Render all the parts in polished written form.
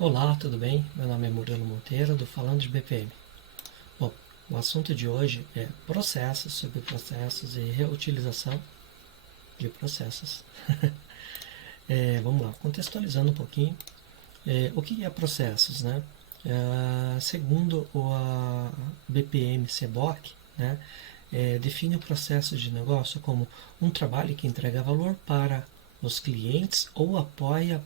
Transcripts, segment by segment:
Olá, tudo bem? Meu nome é Murilo Monteiro, do Falando de BPM. Bom, o assunto de hoje é processos, subprocessos e reutilização de processos. Vamos lá, contextualizando um pouquinho, o que é processos, né? Segundo a BPM CBOC, né, define o processo de negócio como um trabalho que entrega valor para os clientes ou apoia,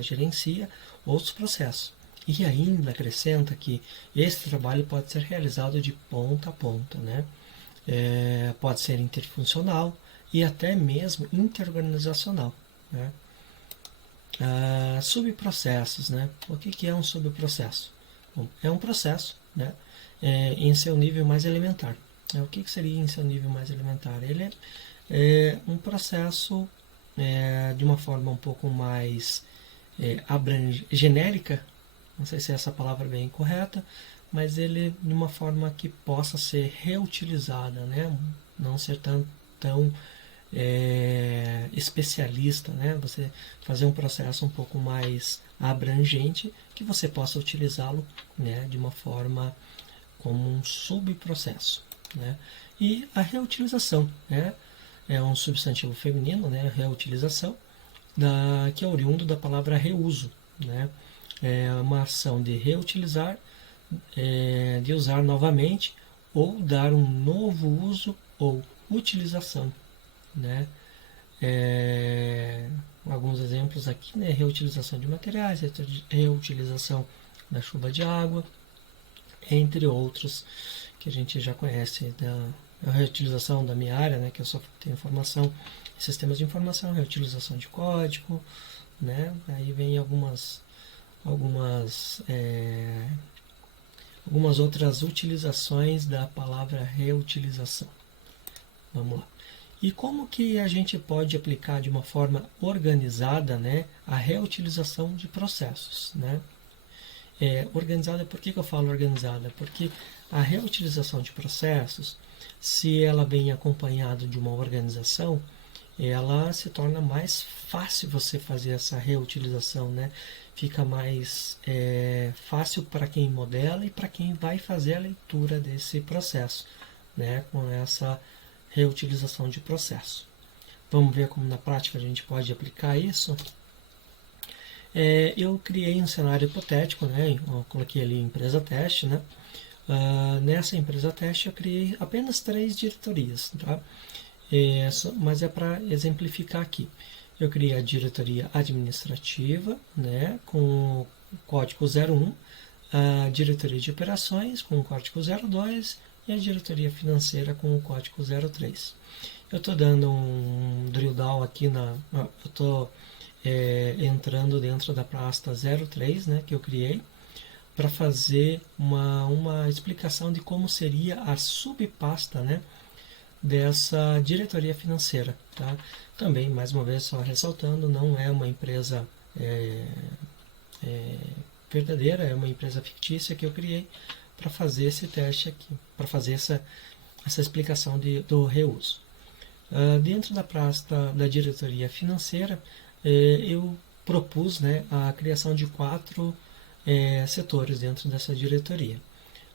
gerencia outros processos. E ainda acrescenta que esse trabalho pode ser realizado de ponta a ponta, né? Pode ser interfuncional e até mesmo interorganizacional, né? Subprocessos, né? O que é um subprocesso? Bom, é um processo, né? Em seu nível mais elementar. O que seria em seu nível mais elementar? Ele é um processo de uma forma um pouco mais genérica, não sei se essa palavra é bem correta, mas ele de uma forma que possa ser reutilizada, né? Não ser tão especialista, né? Você fazer um processo um pouco mais abrangente que você possa utilizá-lo, né, de uma forma como um subprocesso, né? E a reutilização, né, é um substantivo feminino, né, reutilização, que é oriundo da palavra reuso, né? É uma ação de reutilizar, de usar novamente ou dar um novo uso ou utilização, né? Alguns exemplos aqui, né? Reutilização de materiais, reutilização da chuva de água, entre outros que a gente já conhece, da reutilização da minha área, né? Que eu só tenho formação em sistemas de informação, reutilização de código, né? Aí vem algumas outras utilizações da palavra reutilização. Vamos lá. E como que a gente pode aplicar de uma forma organizada, né, a reutilização de processos, né? Organizada, por que eu falo organizada? Porque a reutilização de processos, se ela vem acompanhada de uma organização, ela se torna mais fácil você fazer essa reutilização, né? Fica mais fácil para quem modela e para quem vai fazer a leitura desse processo, né? Com essa reutilização de processo. Vamos ver como na prática a gente pode aplicar isso. Eu criei um cenário hipotético, né? Eu coloquei ali empresa teste, né? Nessa empresa teste eu criei apenas 3 diretorias, tá? Mas é para exemplificar aqui. Eu criei a diretoria administrativa, né, com o código 01, a diretoria de operações com o código 02 e a diretoria financeira com o código 03. Eu estou dando um drill down aqui, eu estou entrando dentro da pasta 03, né, que eu criei, para fazer uma explicação de como seria a subpasta, né, dessa diretoria financeira, tá? Também, mais uma vez, só ressaltando, não é uma empresa verdadeira, é uma empresa fictícia que eu criei para fazer esse teste aqui, para fazer essa explicação do reuso. Dentro da pasta da diretoria financeira, eu propus, né, a criação de 4 setores dentro dessa diretoria.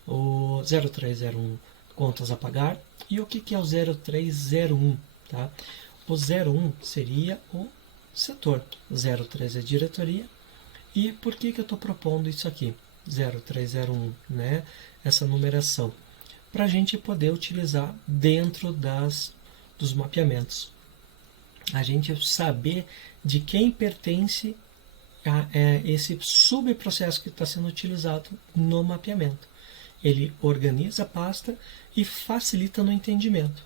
O 0301, contas a pagar. E o que é o 0301? Tá? O 01 seria o setor, o 03 é a diretoria. E por que eu estou propondo isso aqui? 0301, né? Essa numeração. Para a gente poder utilizar dentro dos mapeamentos. A gente saber de quem pertence a esse subprocesso que está sendo utilizado no mapeamento. Ele organiza a pasta e facilita no entendimento.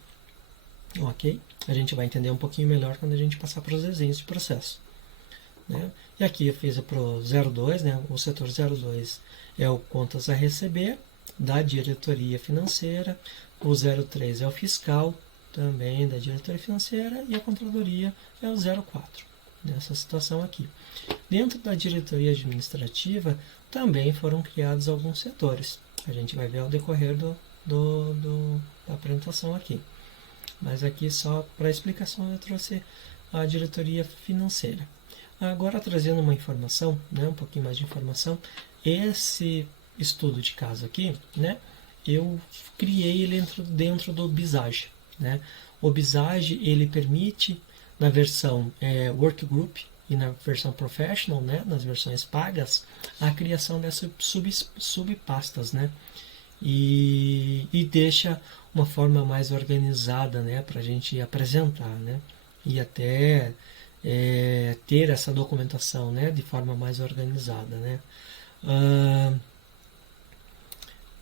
Ok? A gente vai entender um pouquinho melhor quando a gente passar para os desenhos de processo. Né? E aqui eu fiz para o 02, né? O setor 02 é o contas a receber da diretoria financeira, o 03 é o fiscal, também da diretoria financeira, e a controladoria é o 04, nessa situação aqui. Dentro da diretoria administrativa também foram criados alguns setores. A gente vai ver ao decorrer da apresentação aqui. Mas aqui só para explicação eu trouxe a diretoria financeira. agora trazendo uma informação, né, um pouquinho mais de informação, esse estudo de caso aqui, né, eu criei ele dentro do Visage, né. O Visage, ele permite, na versão Workgroup e na versão Professional, né, nas versões pagas, a criação dessas subpastas, né, e deixa uma forma mais organizada, né, para a gente apresentar, né, e até ter essa documentação, né, de forma mais organizada, né.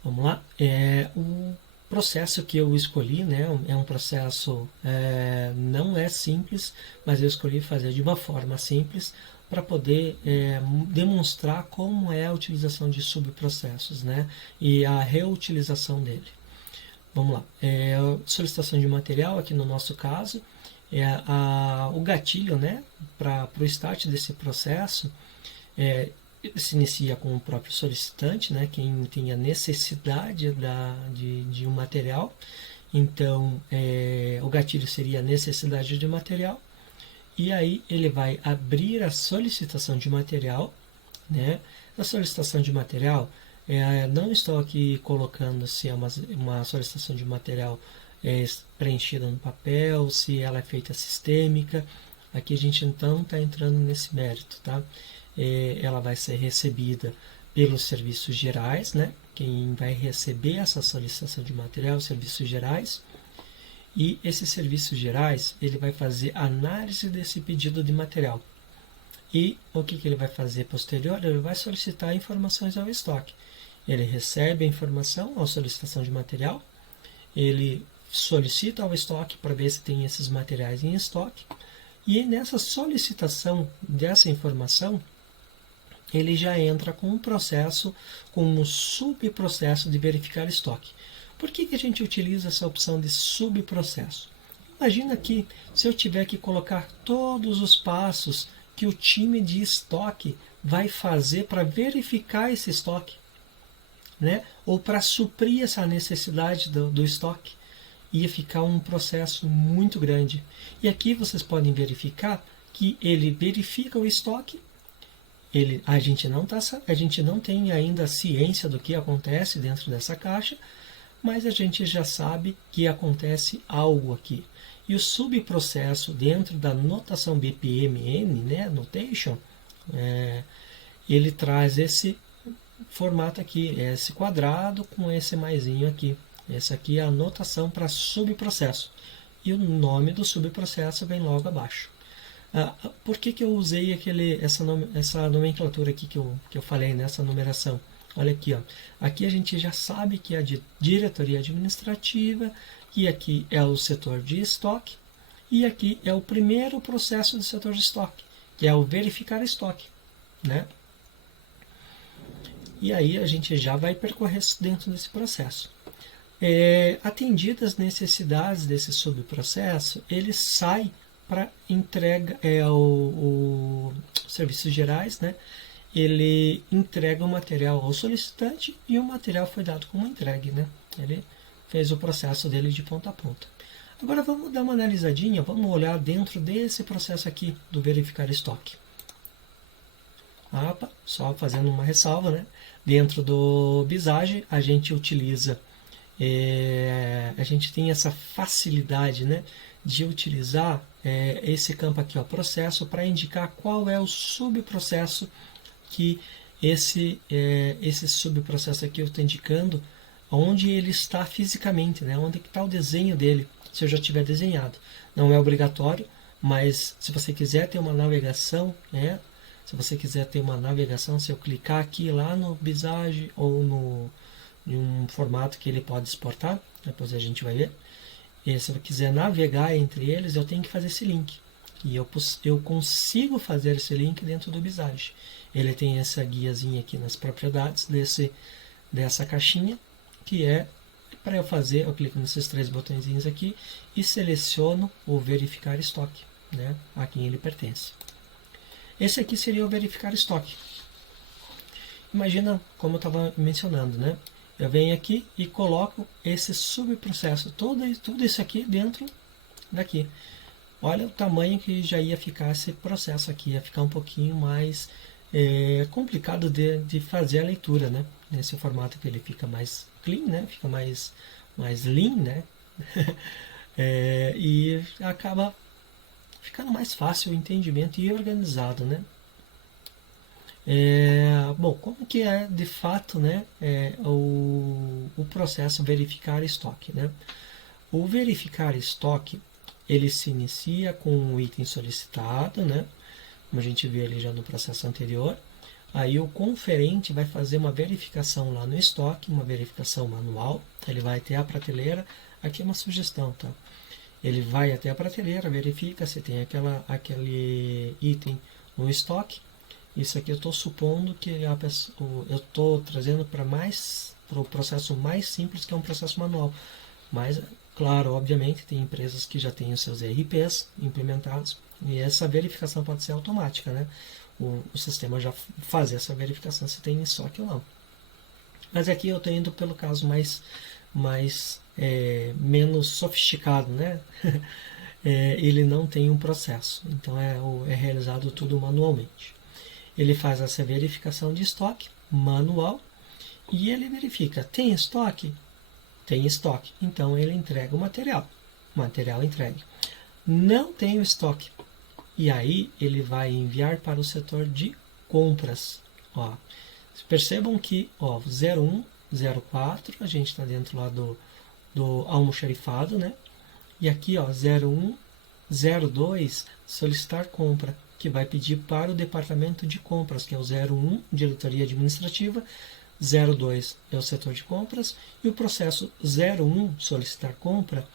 Vamos lá. O processo que eu escolhi, né, é um processo, não é simples, mas eu escolhi fazer de uma forma simples para poder demonstrar como é a utilização de subprocessos, né, e a reutilização dele. Vamos lá. Solicitação de material, aqui no nosso caso, o gatilho, né, para o start desse processo se inicia com o próprio solicitante, né, quem tem a necessidade de um material. Então, o gatilho seria a necessidade de material, e aí ele vai abrir a solicitação de material, né. A solicitação de material, não estou aqui colocando se é uma solicitação de material preenchida no papel, se ela é feita sistêmica. Aqui a gente então está entrando nesse mérito, tá? Ela vai ser recebida pelos serviços gerais, né? Quem vai receber essa solicitação de material, os serviços gerais, e esses serviços gerais, ele vai fazer análise desse pedido de material. E o que ele vai fazer posterior? Ele vai solicitar informações ao estoque. Ele recebe a informação, a solicitação de material, ele solicita ao estoque para ver se tem esses materiais em estoque, e nessa solicitação dessa informação, ele já entra com um processo, com um subprocesso de verificar estoque. Por que a gente utiliza essa opção de subprocesso? Imagina que se eu tiver que colocar todos os passos que o time de estoque vai fazer para verificar esse estoque, né? Ou para suprir essa necessidade do estoque. Ia ficar um processo muito grande. E aqui vocês podem verificar que ele verifica o estoque. A gente não tem ainda ciência do que acontece dentro dessa caixa, mas a gente já sabe que acontece algo aqui. E o subprocesso dentro da notação BPMN, né, notation, ele traz esse formato aqui, esse quadrado com esse maisinho aqui. Essa aqui é a notação para subprocesso. E o nome do subprocesso vem logo abaixo. Por que eu usei essa nomenclatura aqui que eu falei, nessa numeração? Olha aqui, ó. Aqui a gente já sabe que é de diretoria administrativa, e aqui é o setor de estoque, e aqui é o primeiro processo do setor de estoque, que é o verificar estoque, né? E aí a gente já vai percorrer dentro desse processo. Atendidas as necessidades desse subprocesso, ele sai para entrega, o serviços gerais, né? Ele entrega o material ao solicitante e o material foi dado como entregue, né? Ele fez o processo dele de ponta a ponta. Agora vamos dar uma analisadinha, vamos olhar dentro desse processo aqui do verificar estoque. Só fazendo uma ressalva, né? Dentro do Visage a gente utiliza, a gente tem essa facilidade, né, de utilizar esse campo aqui, ó, processo, para indicar qual é o subprocesso que esse subprocesso aqui eu estou indicando, onde ele está fisicamente, né, onde está o desenho dele, se eu já tiver desenhado. Não é obrigatório, mas se você quiser ter uma navegação, né, se eu clicar aqui lá no Visage ou em um formato que ele pode exportar, depois a gente vai ver. E se eu quiser navegar entre eles, eu tenho que fazer esse link. E eu consigo fazer esse link dentro do Visage. Ele tem essa guiazinha aqui nas propriedades dessa caixinha, que é para eu fazer, eu clico nesses 3 botõezinhos aqui e seleciono o verificar estoque, né, a quem ele pertence. Esse aqui seria o verificar estoque. Imagina, como eu estava mencionando, né? Eu venho aqui e coloco esse subprocesso, tudo isso aqui dentro daqui. olha o tamanho que já ia ficar esse processo aqui, ia ficar um pouquinho mais complicado de fazer a leitura, né? Nesse formato que ele fica mais clean, né? Fica mais lean, né? E acaba ficando mais fácil o entendimento e organizado, né? Bom, como que é de fato, né, o processo verificar estoque, né? O verificar estoque, ele se inicia com o item solicitado, né? Como a gente viu ali já no processo anterior. Aí o conferente vai fazer uma verificação lá no estoque, uma verificação manual. Ele vai até a prateleira. Aqui é uma sugestão, tá? Ele vai até a prateleira, verifica se tem aquele item no estoque. Isso aqui eu estou supondo que eu estou trazendo para o processo mais simples, que é um processo manual. Mas, claro, obviamente, tem empresas que já têm os seus ERPs implementados e essa verificação pode ser automática, né? O sistema já faz essa verificação se tem estoque ou não. Mas aqui eu estou indo pelo caso menos sofisticado, né? Ele não tem um processo, então é realizado tudo manualmente. Ele faz essa verificação de estoque manual e ele verifica, tem estoque? Tem estoque, então ele entrega o material entregue. Não tem o estoque, e aí ele vai enviar para o setor de compras. Ó, percebam que 01, 04, a gente está dentro lá do almoxarifado, né? E aqui 01, 02, solicitar compra, que vai pedir para o departamento de compras, que é o 01, diretoria administrativa, 02 é o setor de compras, e o processo 01, solicitar compra,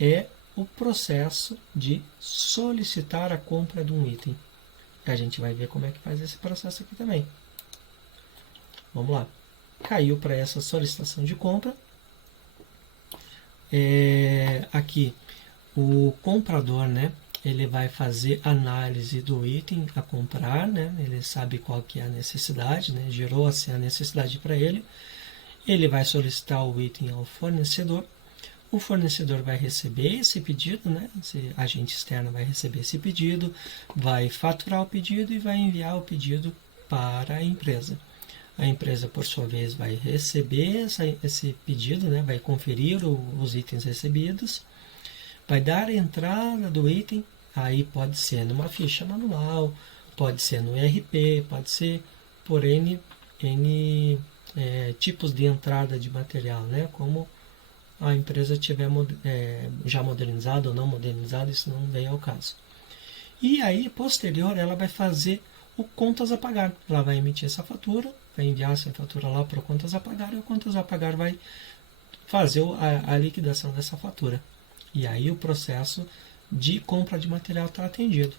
é o processo de solicitar a compra de um item. A gente vai ver como é que faz esse processo aqui também. Vamos lá. Caiu para essa solicitação de compra. Aqui, o comprador, né? Ele vai fazer análise do item a comprar, né? Ele sabe qual que é a necessidade, né? Gerou-se a necessidade para ele. Ele vai solicitar o item ao fornecedor. O fornecedor vai receber esse pedido, né? Esse agente externo vai receber esse pedido, vai faturar o pedido e vai enviar o pedido para a empresa. A empresa, por sua vez, vai receber esse pedido, né? Vai conferir os itens recebidos, vai dar a entrada do item, aí pode ser numa ficha manual, pode ser no ERP, pode ser por N tipos de entrada de material, né? Como a empresa tiver já modernizado ou não modernizado, isso não vem ao caso. E aí, posterior, ela vai fazer o contas a pagar. Ela vai emitir essa fatura, vai enviar essa fatura lá para o contas a pagar, e o contas a pagar vai fazer a liquidação dessa fatura. E aí o processo de compra de material está atendido.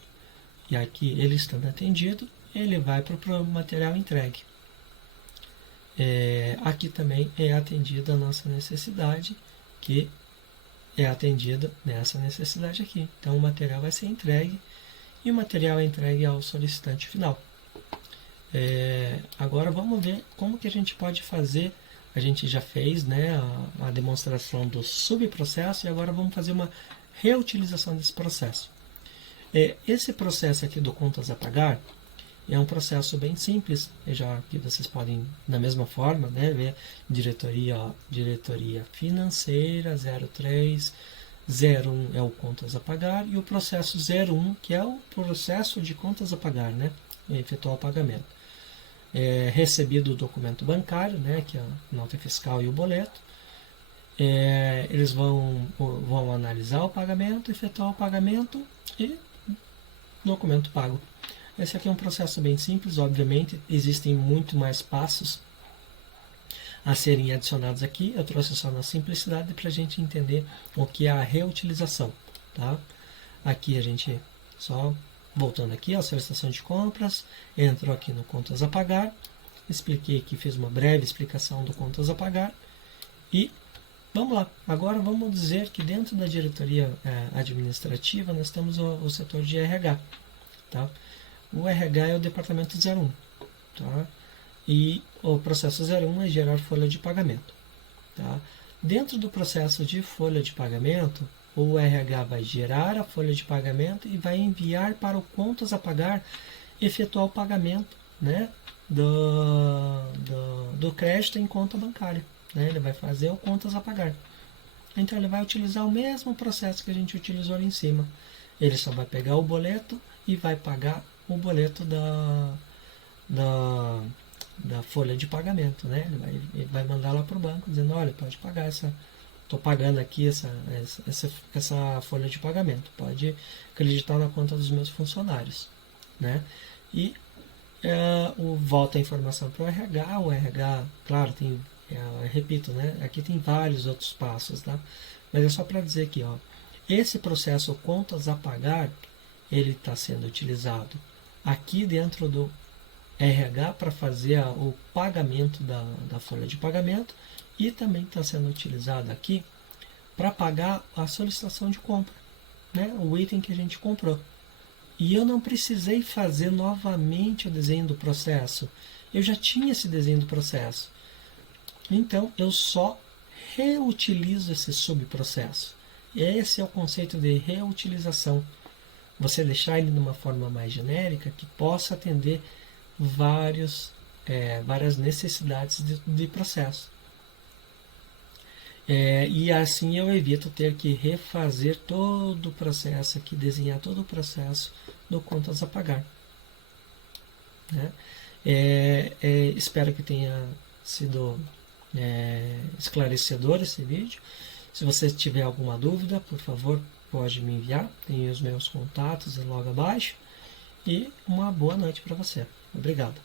E aqui, ele estando atendido, ele vai para o material entregue. Aqui também é atendida a nossa necessidade, que é atendida nessa necessidade aqui. Então o material vai ser entregue e o material é entregue ao solicitante final. Agora vamos ver como que a gente pode fazer. A gente já fez, né, a demonstração do subprocesso e agora vamos fazer uma reutilização desse processo. Esse processo aqui do contas a pagar é um processo bem simples, já que vocês podem, da mesma forma, né, ver diretoria financeira 03, 01 é o contas a pagar e o processo 01, que é o processo de contas a pagar, né, efetuar o pagamento. Recebido o documento bancário, né, que é a nota fiscal e o boleto, eles vão analisar o pagamento, efetuar o pagamento e documento pago. Esse aqui é um processo bem simples, obviamente, existem muito mais passos a serem adicionados aqui. Eu trouxe só na simplicidade para a gente entender o que é a reutilização. Tá? Aqui a gente, só voltando aqui, a solicitação de compras, entrou aqui no contas a pagar, expliquei aqui, fiz uma breve explicação do contas a pagar e vamos lá. Agora vamos dizer que dentro da diretoria administrativa nós temos o setor de RH. Tá? O RH é o departamento 01. Tá? E o processo 01 é gerar folha de pagamento. Tá? Dentro do processo de folha de pagamento, o RH vai gerar a folha de pagamento e vai enviar para o contas a pagar efetuar o pagamento, né, do crédito em conta bancária. Né? Ele vai fazer o contas a pagar. Então ele vai utilizar o mesmo processo que a gente utilizou ali em cima. Ele só vai pegar o boleto e vai pagar o boleto da folha de pagamento. Né? Ele vai mandar lá para o banco dizendo, olha, pode pagar estou pagando aqui essa folha de pagamento, pode acreditar na conta dos meus funcionários. Né? E volta a informação para o RH, claro, tem, repito, né? Aqui tem vários outros passos, tá? Mas é só para dizer aqui, ó, esse processo contas a pagar, ele está sendo utilizado aqui dentro do RH para fazer o pagamento da folha de pagamento e também está sendo utilizado aqui para pagar a solicitação de compra, né? O item que a gente comprou. E eu não precisei fazer novamente o desenho do processo. Eu já tinha esse desenho do processo. Então, eu só reutilizo esse subprocesso. Esse é o conceito de reutilização. Você deixar ele numa forma mais genérica que possa atender várias necessidades de processo. E assim eu evito ter que refazer todo o processo aqui, desenhar todo o processo do contas a pagar. Né? Espero que tenha sido esclarecedor esse vídeo. Se você tiver alguma dúvida, por favor, pode me enviar. Tem os meus contatos logo abaixo. E uma boa noite para você. Obrigado.